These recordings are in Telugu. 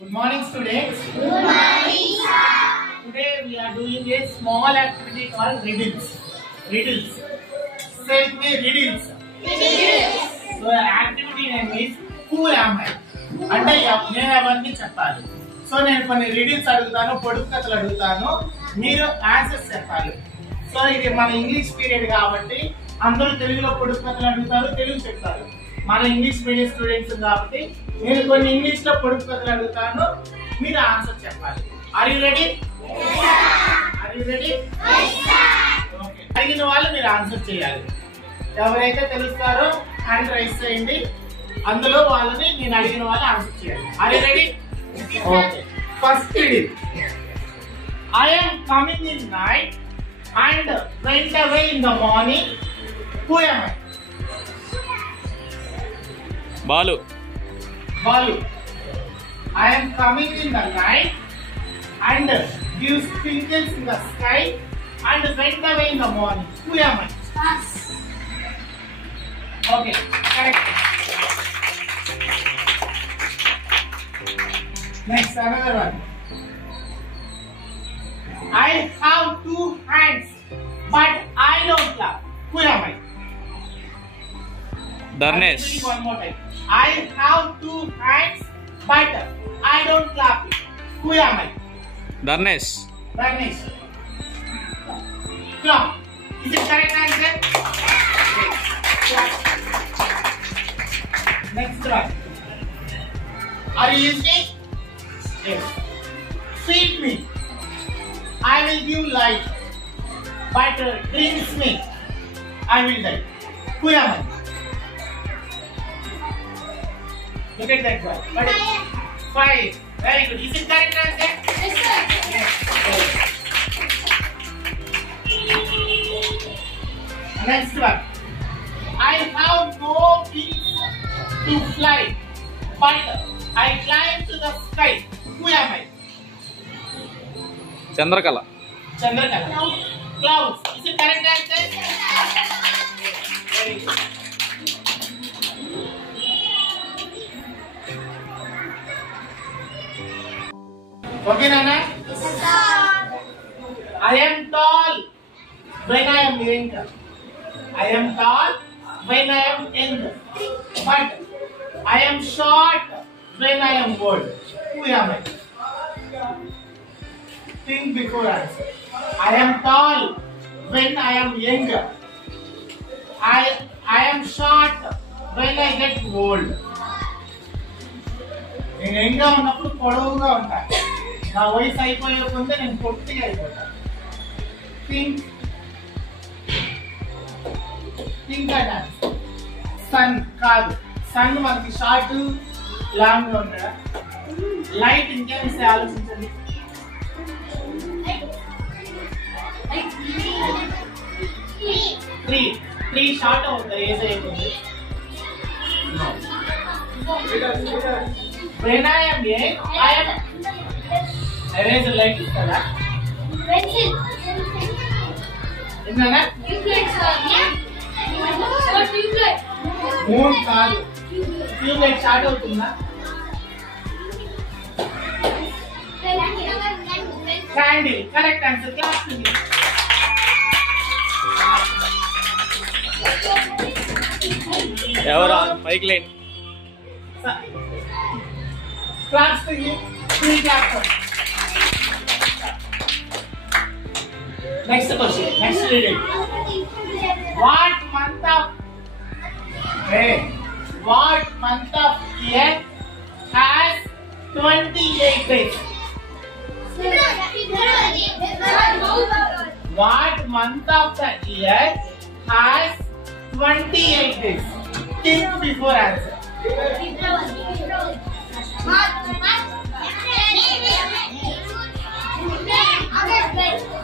Good morning, students. Good morning, sir. Today we are doing a small activity called riddles. Riddles. Say with me, riddles. Riddles. So the activity name is Who am I? అంటే నేను అవన్నీ చెప్పాలి. సో నేను కొన్ని రిడిల్స్ అడుగుతాను, పొడుపు కథలు అడుగుతాను, మీరు ఆన్సర్స్ చెప్పాలి. సో ఇది మన ఇంగ్లీష్ పీరియడ్ కాబట్టి అందరూ తెలుగులో పొడుపు కథలు అడుగుతారు, తెలుగు చెప్తారు. మన ఇంగ్లీష్ మీడియం స్టూడెంట్స్ కాబట్టి నేను కొన్ని ఇంగ్లీష్ లో పొడుపు కథలు అడుగుతాను, మీరు ఆన్సర్ చెప్పాలి. Are you ready? Are you ready? Okay. అడిగిన వాళ్ళు మీరు ఆన్సర్ చేయాలి. ఎవరైతే తెలుస్తారో హ్యాండ్ రైజ్ చేయండి, అందులో వాళ్ళని నేను అడిగిన వాళ్ళు ఆన్సర్ చేయాలి. Are you ready? Okay. First reading. I am coming in night and went away in the morning. Who am I? Balu. Balu. I am coming in the night and give sprinkles in the sky and went away in the morning. Who am I? Okay, correct. Next, another one. I have two hands, but I don't clap. Who am I? Darnesh. One more time. I have two hands, but I don't clap. Who am I? Darnesh. Darnesh. Clap. Is it correct answer? Yes. Next one. Are you listening? Yes. Feed me. I will give life, but drinks me, I will die. Who am I? Look at that one. But five. Very good. Is it correct answer? Yes, sir. Yes. Next one. I have no wings to fly, but I climb to the sky. Who am I? Chandrakala. Chandrakala. Clouds. Is it correct answer? Very good. Okay, Nana? Yes, sir. I am tall when I am young. I am tall when I am young. But I am short when I am old. Who am I? Think before answer. I am tall when I am younger. I am short when I get old. నేను యంగ్గా ఉన్నప్పుడు పొడవుగా ఉంటాను, నా వయసు అయిపోయే ముందే నేను పొట్టిగా అయిపోతాను. థింక్ సన్ కాదు, సన్ మనకి షార్ట్ లాంగ్ లో ఉంటాడా? లైట్ ఇంకేమిస్తే ఆలోచించండి. ట్రీ షార్ట్ అవుతుంది, ఏజ్ అయిపోతుంది. When I am young, I am eraser light ఇస్తారా? Pencil. ఏంటన్నా? Tubelight, sir. Sir, tubelight. Moon కాదు, ట్యూబ్ లైట్ షార్ట్ అవుతుందా? Candle. Correct answer. Class to me. ఎవరా పైకి లేండి. Class to me. Three class. Next question. Next reading. What month of year has 28 days? What month of the year has 28 days? Think before answer.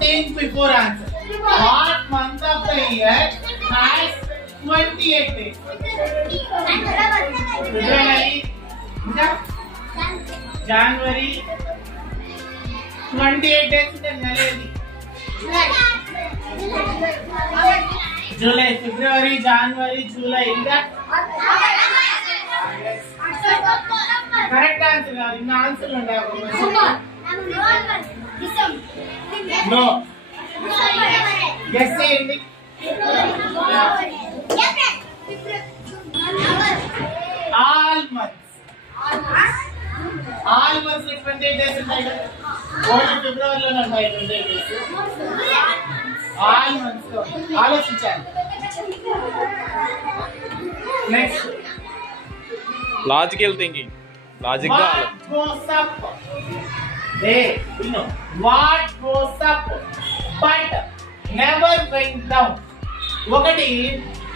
Think before answer. What month of the year has 28 days? February, January, 28 days ఉంటే నెల ఏది? జూలై, ఫిబ్రవరి, జనవరి, జూలై, ఇంకా కరెక్ట్ ఆన్సర్ కాదు, ఇన్ని ఆన్సర్లు ఉన్నాయి. నో గెస్ చేయండి. ఆల్ మంత్స్ 28 డేస్ ఉంటాయి కదా, ఓన్లీ ఫిబ్రవరిలోనే ఉంటాయి 28 డేస్. ఆల్ మంత్స్ ఆలోచించాలి. Next logical thinking. లాజిక్ గా What goes up? What goes up but never went down? ఒకటి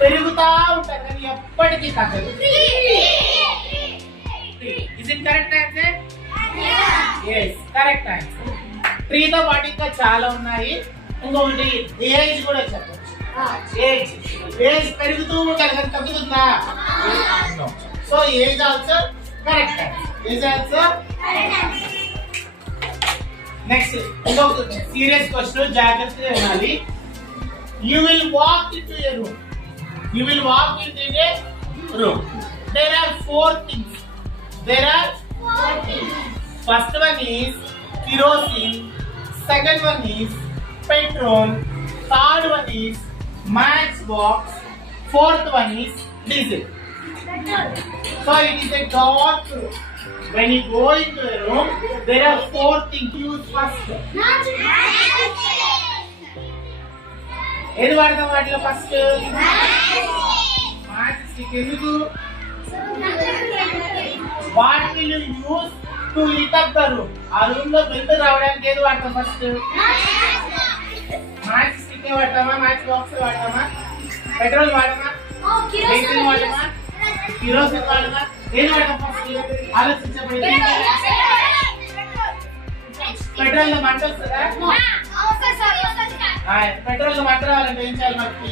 పెరుగుతా ఉంటారు కానీ ఎప్పటికీ తగ్గదు. Is it correct answer? Yes, correct answer. ట్రీతో పాటు ఇంకా చాలా ఉన్నాయి. ఇంకొకటి ఏజ్ కూడా చెప్పచ్చు. ఏజ్ పెరుగుతూ ఉంటారు కానీ తగ్గుతుందా? So age also correct. Age also next ఇంకొక సీరియస్ క్వశ్చన్, జాగ్రత్తగా వినాలి. You will walk into a room. You will walk into a room. There are 4 things. There are 4 things. First one is kerosene. Second one is petrol. Third one is matchbox. Fourth one is diesel. So it is a dark room. When you go into a room, there are 4 things. Use first. ఏది వాడతాం వాటిలో? First match stick. ఎందుకు? What will you use to lit up the room? ఆ రూమ్ లో వెలుతురు రావడానికి ఏది వాడతాం? ఫస్ట్ మ్యాచ్ స్టిక్ వాడతామా? మ్యాచ్ బాక్స్ వాడతామా? పెట్రోల్ వాడమా? డీజిల్ వాడమా? కిరోసిన్ వాడమా? ఏది వాడతాం ఫస్ట్? ఆలోచించబడి. పెట్రోల్ లో మంట వస్తుందా? పెట్రోల్ లో మంట రావాలంటే ఏం చేయాలి? మనకి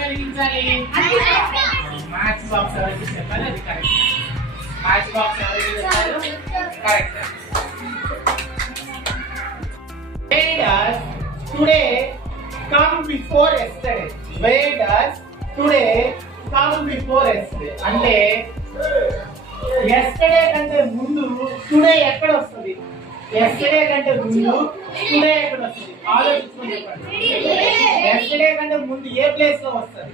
వెలిగించాలి. మ్యాచ్ బాక్స్ ఎవరికి చెప్పాలి? అది కరెక్ట్. మ్యాచ్ బాక్స్ ఎవరికి చెప్పాలి? Correct. Where does today come before yesterday? Where does today come before yesterday? అంటే yesterday కంటే ముందు టుడే ఎక్కడ వస్తుంది? yesterday కంటే ముందు టుడే ఎక్కడ వస్తుంది? ఆలోచించుకొని చెప్పండి. yesterday కంటే ముందు ఏ ప్లేస్ లో వస్తుంది?